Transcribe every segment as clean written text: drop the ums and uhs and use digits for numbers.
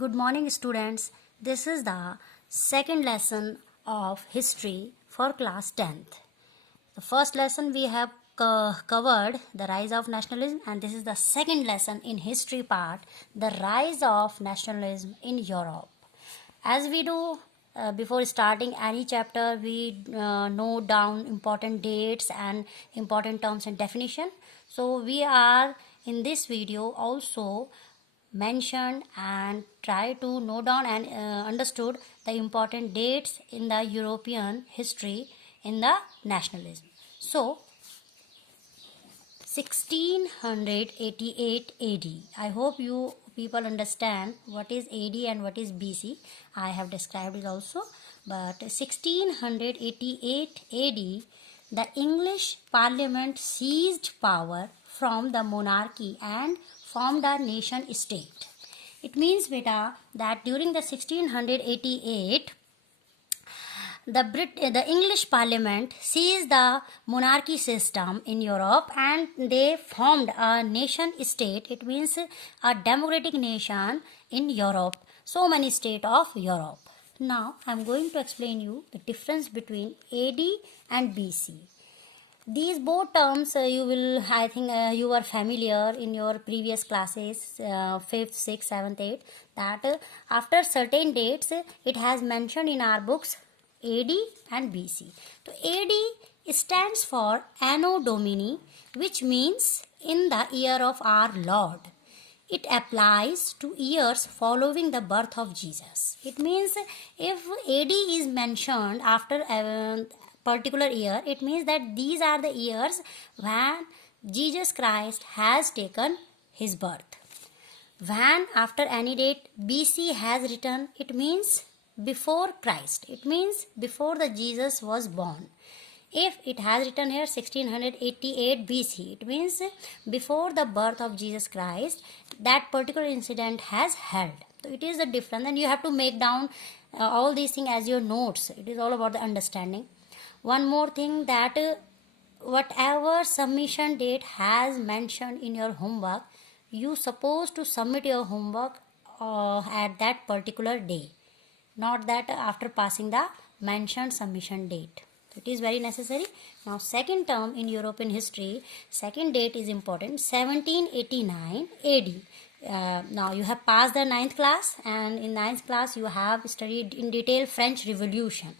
Good morning, students. This is the second lesson of history for class 10th. The first lesson we have covered the rise of nationalism, and this is the second lesson in history part, the rise of nationalism in Europe. As we do before starting any chapter, we note down important dates and important terms and definition. So we are in this video also mentioned and try to note down and understood the important dates in the European history in the nationalism. So 1688 AD. I hope you people understand what is AD and what is BC. I have described it also. But 1688 AD, the English Parliament seized power from the monarchy and formed a nation state. It means, beta, that during the 1688, the English Parliament seized the monarchy system in Europe and they formed a nation state. It means a democratic nation in Europe. So many states of Europe. Now I am going to explain you the difference between AD and BC. These both terms you will, I think you are familiar in your previous classes, 5th, 6th, 7th, 8th, that after certain dates it has mentioned in our books AD and BC. So AD stands for Anno Domini, which means in the year of our Lord. It applies to years following the birth of Jesus. It means if AD is mentioned after a particular year, it means that these are the years when Jesus Christ has taken his birth. When after any date BC has written, it means before Christ. It means before the Jesus was born. If it has written here 1688 BC, it means before the birth of Jesus Christ, that particular incident has held. So it is the difference, and you have to make down all these things as your notes. It is all about the understanding. One more thing, that whatever submission date has mentioned in your homework, you supposed to submit your homework at that particular day, not that after passing the mentioned submission date. It is very necessary. Now second term in European history, second date is important, 1789 AD. Now you have passed the 9th class, and in 9th class you have studied in detail French Revolution.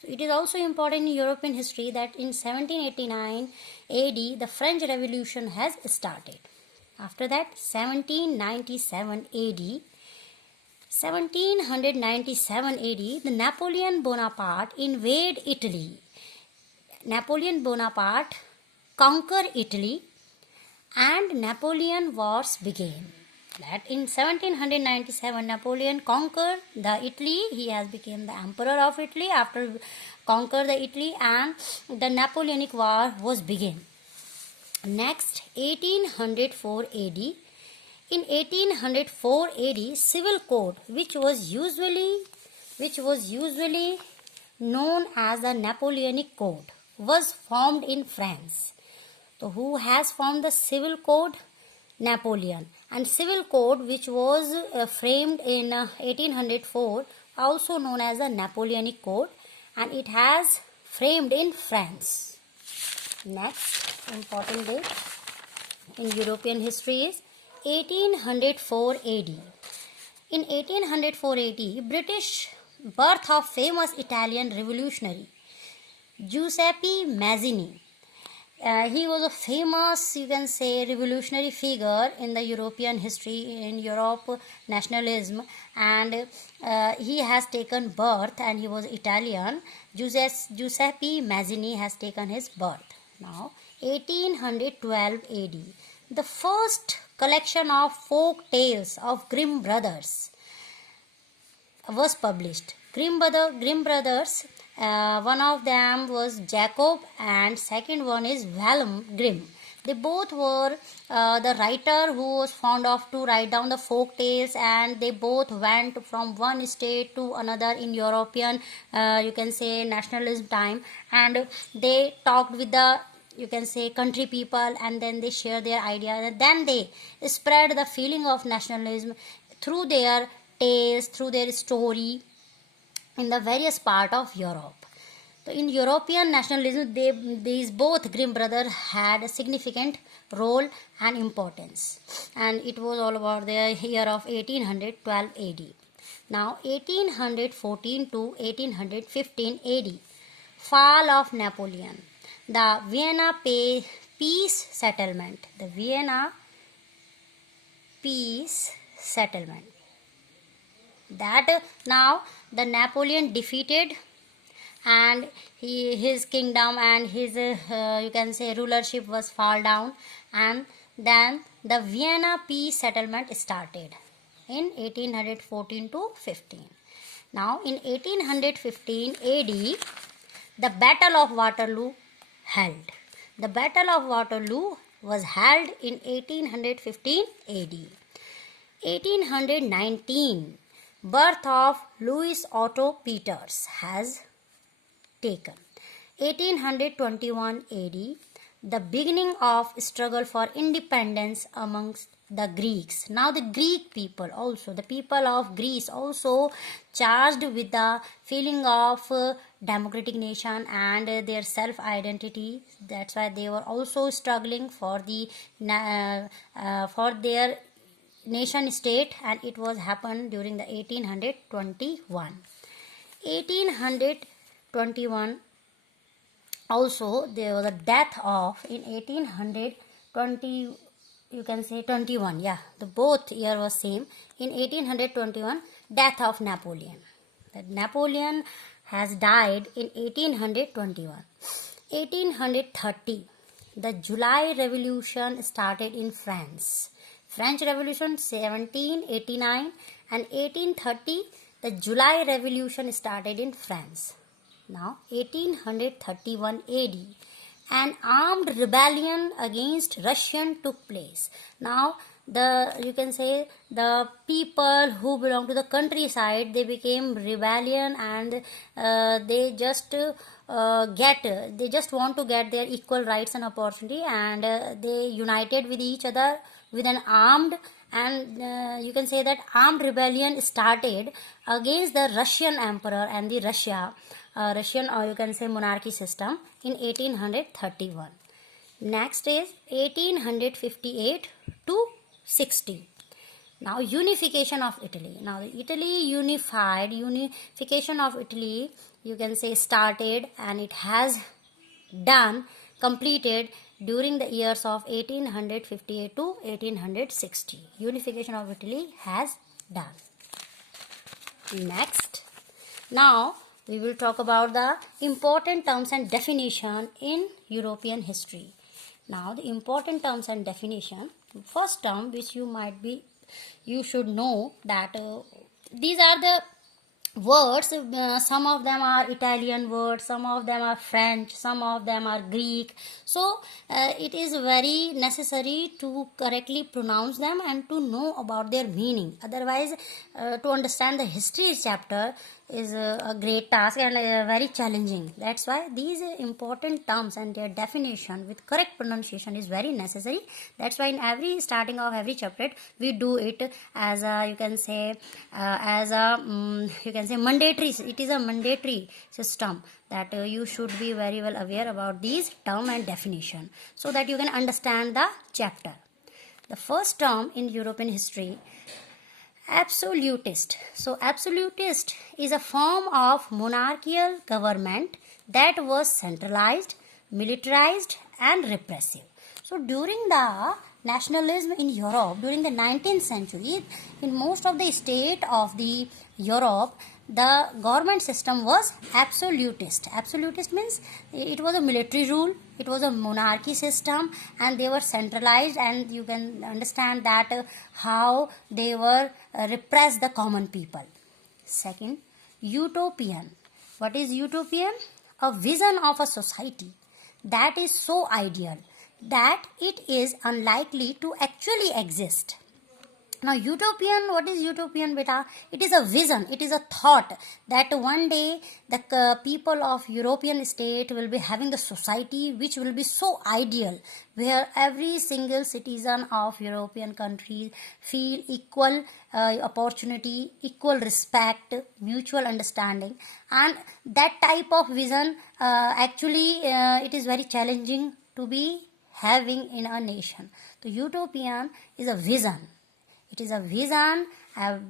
So it is also important in European history that in 1789 AD the French Revolution has started. After that 1797 AD, 1797 AD, the Napoleon Bonaparte invade Italy. Napoleon Bonaparte conquered Italy and Napoleon Wars began. That in 1797 Napoleon conquered the Italy. He has become the emperor of Italy after conquer the Italy, and the Napoleonic War was began. Next 1804 AD. In 1804 AD, Civil Code, which was usually known as the Napoleonic Code, was formed in France. So who has formed the Civil Code? Napoleon. And Civil Code, which was framed in 1804, also known as the Napoleonic Code, and it has framed in France. Next important date in European history is 1804 AD. In 1804 AD, British birth of famous Italian revolutionary Giuseppe Mazzini. He was a famous, you can say, revolutionary figure in the European history, in Europe nationalism, and he has taken birth, and he was Italian. Giuseppe Mazzini has taken his birth. Now 1812 AD, the first collection of folk tales of Grimm brothers was published. Grimm brothers, one of them was Jacob and second one is Wilhelm Grimm. They both were the writer who was fond of to write down the folk tales, and they both went from one state to another in European, you can say, nationalism time, and they talked with the, you can say, country people, and then they share their ideas, and then they spread the feeling of nationalism through their tales, through their story in the various part of Europe. So in European nationalism, these both Grimm brothers had a significant role and importance, and it was all about the year of 1812 AD. Now 1814 to 1815 AD, fall of Napoleon, the Vienna peace settlement, the Vienna peace settlement. That now the Napoleon defeated, and his kingdom and his you can say rulership was fall down, and then the Vienna peace settlement started in 1814 to 15. Now in 1815 AD, the Battle of Waterloo held. The Battle of Waterloo was held in 1815 AD. 1819, birth of Louis Otto Peters has taken. 1821 AD, the beginning of struggle for independence amongst the Greeks. Now the Greek people also, the people of Greece also charged with the feeling of democratic nation and their self-identity. That's why they were also struggling for their nation state, and it was happened during the 1821. 1821 also there was a death of in 1820, you can say 21, yeah, the both year was same. In 1821, death of Napoleon. That Napoleon has died in 1821. 1830, the July Revolution started in France. French Revolution 1789 and 1830, the July Revolution started in France. Now 1831 AD, an armed rebellion against Russian took place. Now you can say the people who belong to the countryside, they became rebellion, and they just want to get their equal rights and opportunity, and they united with each other with an armed, and you can say that armed rebellion started against the Russian emperor and the Russian, or you can say monarchy system in 1831. Next is 1858 to 60. Now unification of Italy. Now unification of Italy, you can say started, and it has completed during the years of 1858 to 1860. Unification of Italy has done. Next, now we will talk about the important terms and definition in European history. Now the important terms and definition. First term which you should know that these are the words. Some of them are Italian words, some of them are French, some of them are Greek. So it is very necessary to correctly pronounce them and to know about their meaning. Otherwise, to understand the history chapter is a great task and very challenging. That's why these important terms and their definition with correct pronunciation is very necessary. That's why in every starting of every chapter we do it as a, you can say mandatory. It is a mandatory system that you should be very well aware about these term and definition so that you can understand the chapter. The first term in European history, absolutist. So absolutist is a form of monarchical government that was centralized, militarized and repressive. So during the nationalism in Europe during the 19th century, in most of the state of the Europe, the government system was absolutist. Absolutist means it was a military rule, it was a monarchy system, and they were centralized, and you can understand that how they were repress the common people. Second, utopian. What is utopian? A vision of a society that is so ideal that it is unlikely to actually exist. Now, utopian, what is utopian, beta? It is a vision, it is a thought that one day the people of European state will be having a society which will be so ideal, where every single citizen of European country feel equal opportunity, equal respect, mutual understanding, and that type of vision actually it is very challenging to be having in a nation. The utopian is a vision. It is a vision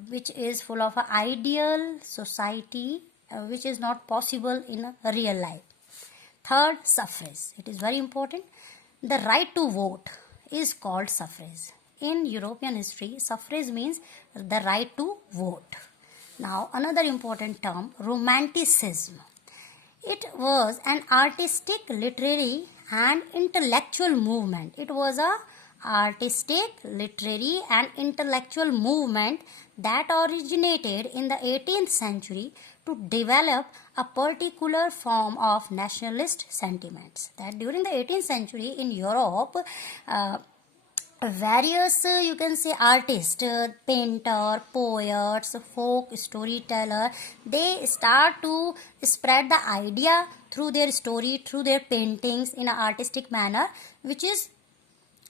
which is full of an ideal society which is not possible in a real life. Third, suffrage. It is very important. The right to vote is called suffrage. In European history, suffrage means the right to vote. Now, another important term, romanticism. It was an artistic, literary, and intellectual movement. It was a artistic, literary, and intellectual movement that originated in the 18th century to develop a particular form of nationalist sentiments. That during the 18th century in Europe, various you can say artists, painter, poets, folk storyteller, they start to spread the idea through their story, through their paintings in an artistic manner, which is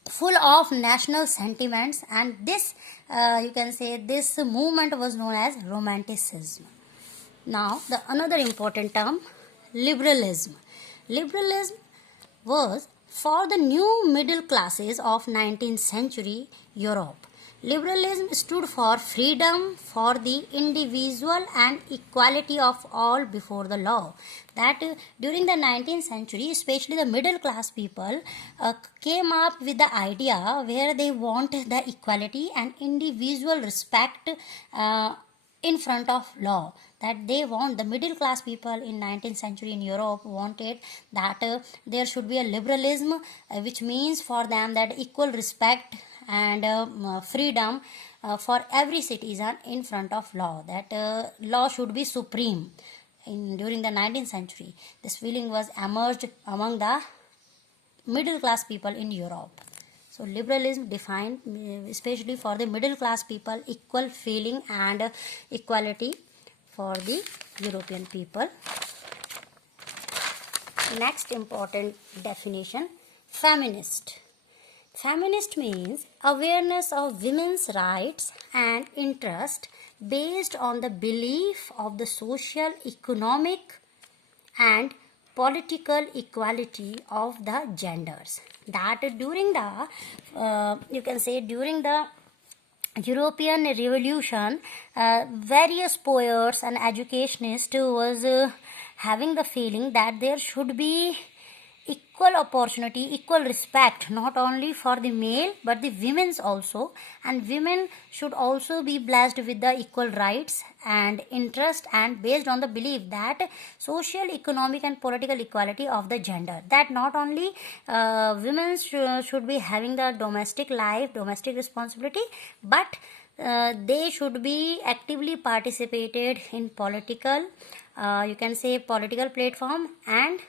full of national sentiments, and this you can say this movement was known as romanticism. Now, the another important term, liberalism. Liberalism was for the new middle classes of 19th century Europe. Liberalism stood for freedom for the individual and equality of all before the law. That during the 19th century, especially the middle class people came up with the idea where they want the equality and individual respect in front of law. That they want, the middle class people in 19th century in Europe wanted that there should be a liberalism, which means for them that equal respect and freedom for every citizen in front of law, that law should be supreme. During the 19th century, this feeling was emerged among the middle class people in Europe. So liberalism defined especially for the middle class people equal feeling and equality for the European people. Next important definition, feminist. Feminist means awareness of women's rights and interest based on the belief of the social, economic, and political equality of the genders. That during the you can say during the European Revolution, various poets and educationists was having the feeling that there should be equal opportunity, equal respect, not only for the male but the women's also, and women should also be blessed with the equal rights and interest, and based on the belief that social, economic, and political equality of the gender, that not only women should be having the domestic life, domestic responsibility, but they should be actively participated in political you can say political platform, and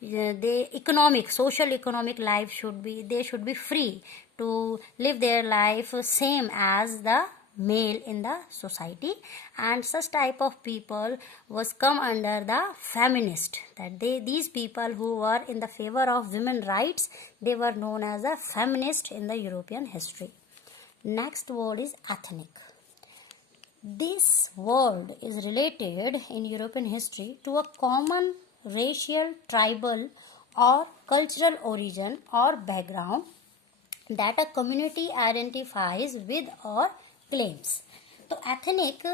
the economic, social economic life should be, they should be free to live their life same as the male in the society. And such type of people was come under the feminist, that these people who were in the favor of women rights, they were known as a feminist in the European history. Next word is ethnic. This word is related in European history to a common racial, tribal, or cultural origin or background that a community identifies with or claims. So, ethnic,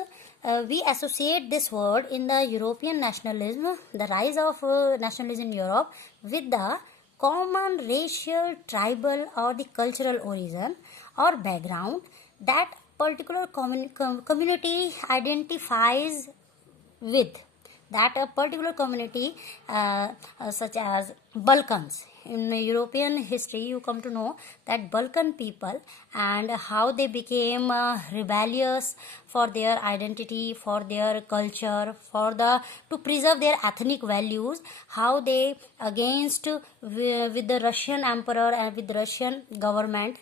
we associate this word in the European nationalism, the rise of nationalism in Europe, with the common racial, tribal, or the cultural origin or background that particular community identifies with, that a particular community such as Balkans. In European history, you come to know that Balkan people and how they became rebellious for their identity, for their culture, for the to preserve their ethnic values, how they against with the Russian emperor and with the Russian government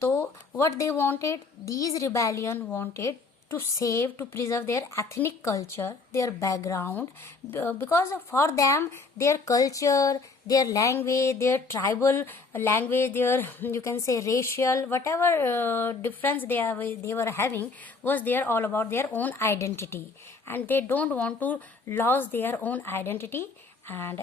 So what they wanted, these rebellion wanted to save, to preserve their ethnic culture, their background, because for them their culture, their language, their tribal language, their you can say racial, whatever difference they were having, was there all about their own identity, and they don't want to lose their own identity. And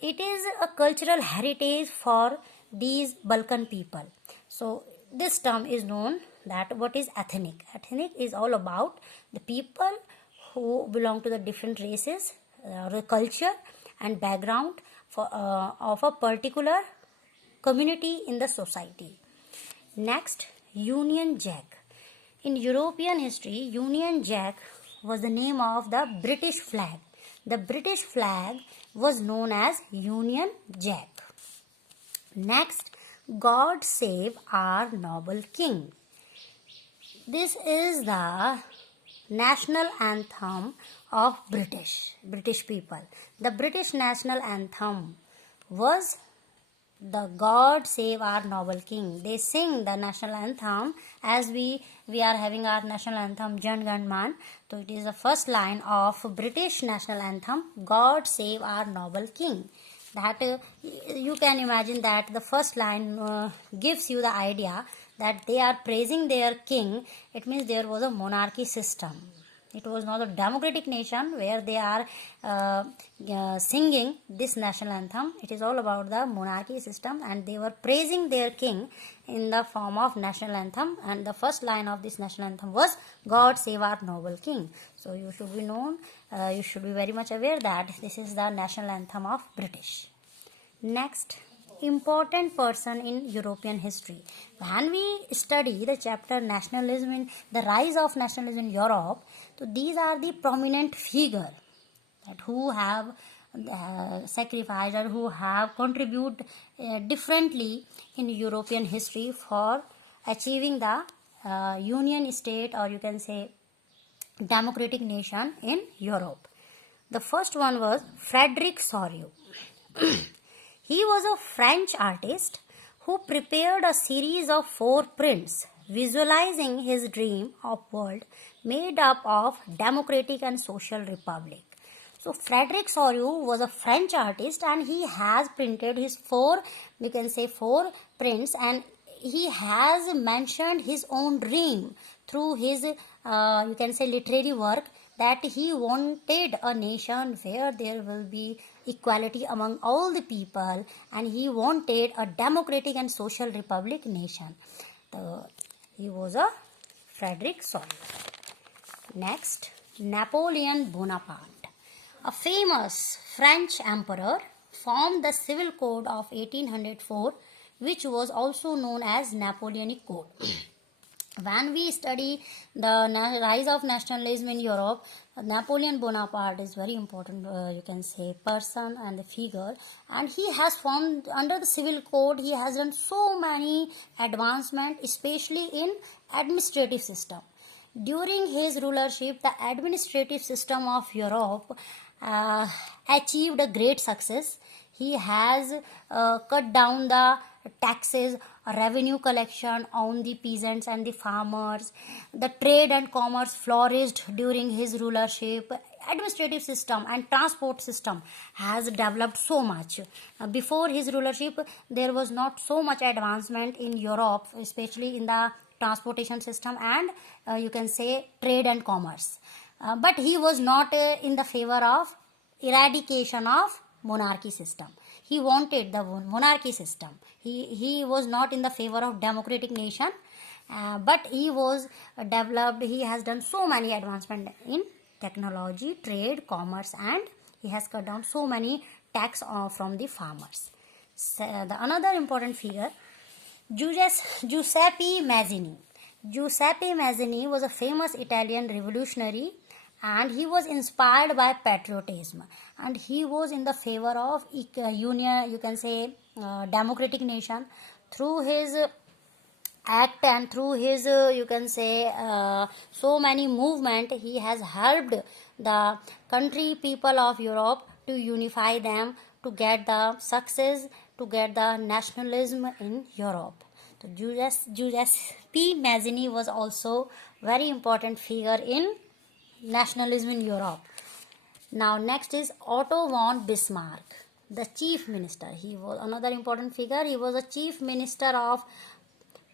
it is a cultural heritage for these Balkan people. So this term is known, that what is ethnic. Ethnic is all about the people who belong to the different races, the culture and background of a particular community in the society. Next, Union Jack. In European history, Union Jack was the name of the British flag. The British flag was known as Union Jack. Next, God Save Our Noble King. This is the national anthem of British people. The British national anthem was the God Save Our Noble King. They sing the national anthem as we are having our national anthem Jan Gan Man. So it is the first line of British national anthem, God Save Our Noble King. That you can imagine that the first line gives you the idea that they are praising their king. It means there was a monarchy system. It was not a democratic nation where they are singing this national anthem. It is all about the monarchy system, and they were praising their king in the form of national anthem. And the first line of this national anthem was God Save Our Noble King. So you should be known, you should be very much aware that this is the national anthem of British. Next, important person in European history. When we study the chapter nationalism in the rise of nationalism in Europe, so these are the prominent figure that who have sacrificed or who have contributed differently in European history for achieving the union state, or you can say democratic nation in Europe. The first one was Frederick Sorio. He was a French artist who prepared a series of 4 prints visualizing his dream of world made up of democratic and social republic. So Frederick Sorio was a French artist, and he has printed his 4 prints, and he has mentioned his own dream through his literary work, that he wanted a nation where there will be equality among all the people, and he wanted a democratic and social republic nation. So he was a Frederick Sorio. Next, Napoleon Bonaparte. A famous French emperor formed the Civil Code of 1804, which was also known as Napoleonic Code. When we study the rise of nationalism in Europe, Napoleon Bonaparte is very important, person and the figure, and he has formed under the civil code. He has done so many advancement, especially in administrative system. During his rulership, the administrative system of Europe achieved a great success. He has cut down the taxes, revenue collection on the peasants and the farmers. The trade and commerce flourished during his rulership. Administrative system and transport system has developed so much. Before his rulership, there was not so much advancement in Europe, especially in the transportation system and trade and commerce. But he was not in the favor of eradication of monarchy system. He wanted the monarchy system. He was not in the favor of democratic nation, but he was developed. He has done so many advancement in technology, trade, commerce, and he has cut down so many tax from the farmers. So, the another important figure, Giuseppe Mazzini. Giuseppe Mazzini was a famous Italian revolutionary, and he was inspired by patriotism, and he was in the favor of democratic nation. Through his act and through his so many movement, he has helped the country people of Europe to unify them, to get the success, to get the nationalism in Europe. So Giuseppe Mazzini was also very important figure in nationalism in Europe. Now next is Otto von Bismarck, the chief minister. He was another important figure. He was the chief minister of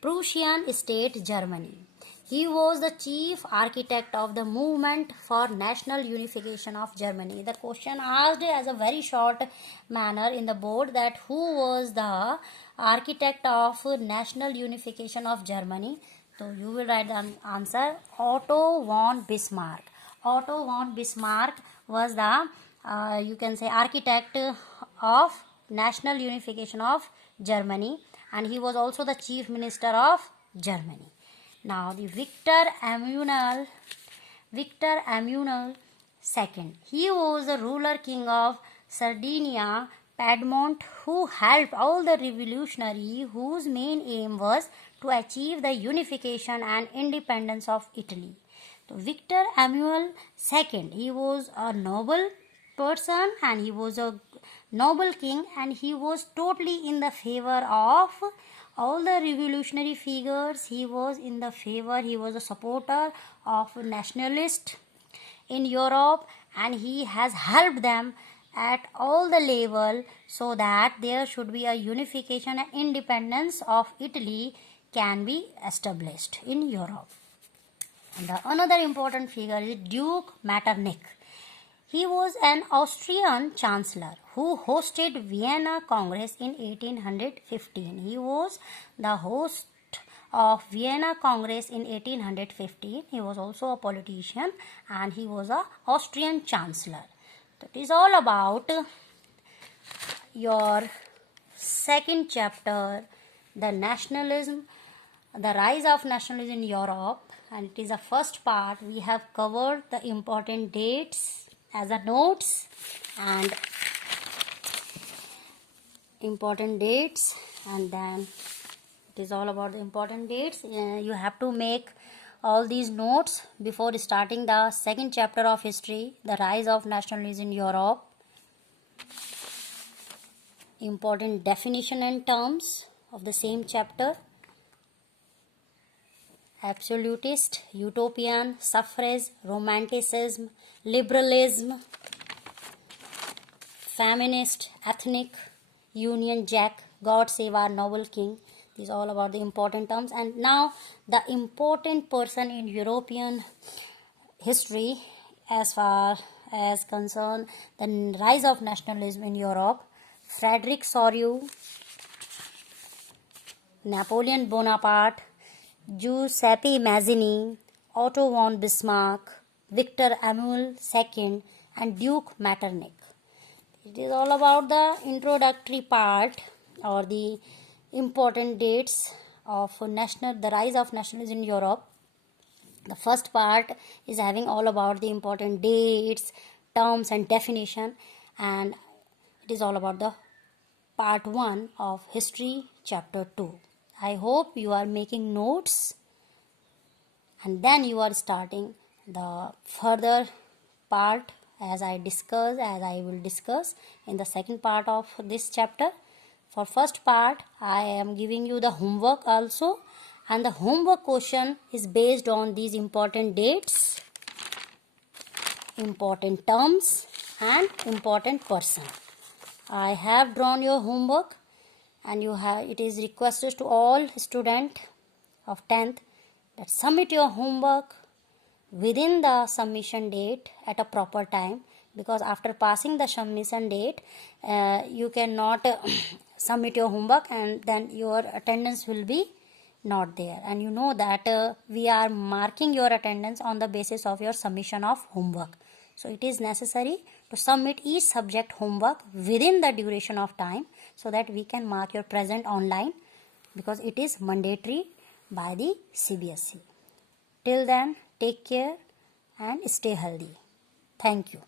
Prussian state Germany. He was the chief architect of the movement for national unification of Germany. The question asked as a very short manner in the board that who was the architect of national unification of Germany. So you will write the answer Otto von Bismarck. Otto von Bismarck was the you can say architect of national unification of Germany, and he was also the chief minister of Germany. Now the Victor Emmanuel II. He was the ruler king of Sardinia, Piedmont, who helped all the revolutionary whose main aim was to achieve the unification and independence of Italy. So Victor Emmanuel II, he was a noble person and he was a noble king, and he was totally in the favor of all the revolutionary figures. He was in the favor, he was a supporter of nationalists in Europe, and he has helped them at all the level so that there should be a unification and independence of Italy can be established in Europe. And the another important figure is Duke Metternich. He was an Austrian chancellor who hosted Vienna Congress in 1815. He was the host of Vienna Congress in 1815. He was also a politician and he was an Austrian chancellor. So it is all about your second chapter, the nationalism, the rise of nationalism in Europe, and it is the first part. We have covered the important dates as a notes and important dates, and then it is all about the important dates. You have to make all these notes before starting the second chapter of history, the rise of nationalism in Europe. Important definition and terms of the same chapter: absolutist, utopian, suffrage, romanticism, liberalism, feminist, ethnic, Union Jack, God Save Our Noble King. These are all about the important terms. And now the important person in European history as far as concern the rise of nationalism in Europe: Frederick Soreau, Napoleon Bonaparte, Giuseppe Mazzini, Otto von Bismarck, Victor Emmanuel II, and Duke Metternich. It is all about the introductory part or the important dates of the rise of nationalism in Europe. The first part is having all about the important dates, terms and definition, and it is all about the part 1 of history chapter 2. I hope you are making notes and then you are starting the further part as I will discuss in the second part of this chapter. For first part, I am giving you the homework also, and the homework question is based on these important dates, important terms and important person. I have drawn your homework, and it is requested to all students of 10th that submit your homework within the submission date at a proper time, because after passing the submission date you cannot submit your homework and then your attendance will be not there, and you know that we are marking your attendance on the basis of your submission of homework. So it is necessary to submit each subject homework within the duration of time so that we can mark your present online, because it is mandatory by the CBSE. Till then, take care and stay healthy. Thank you.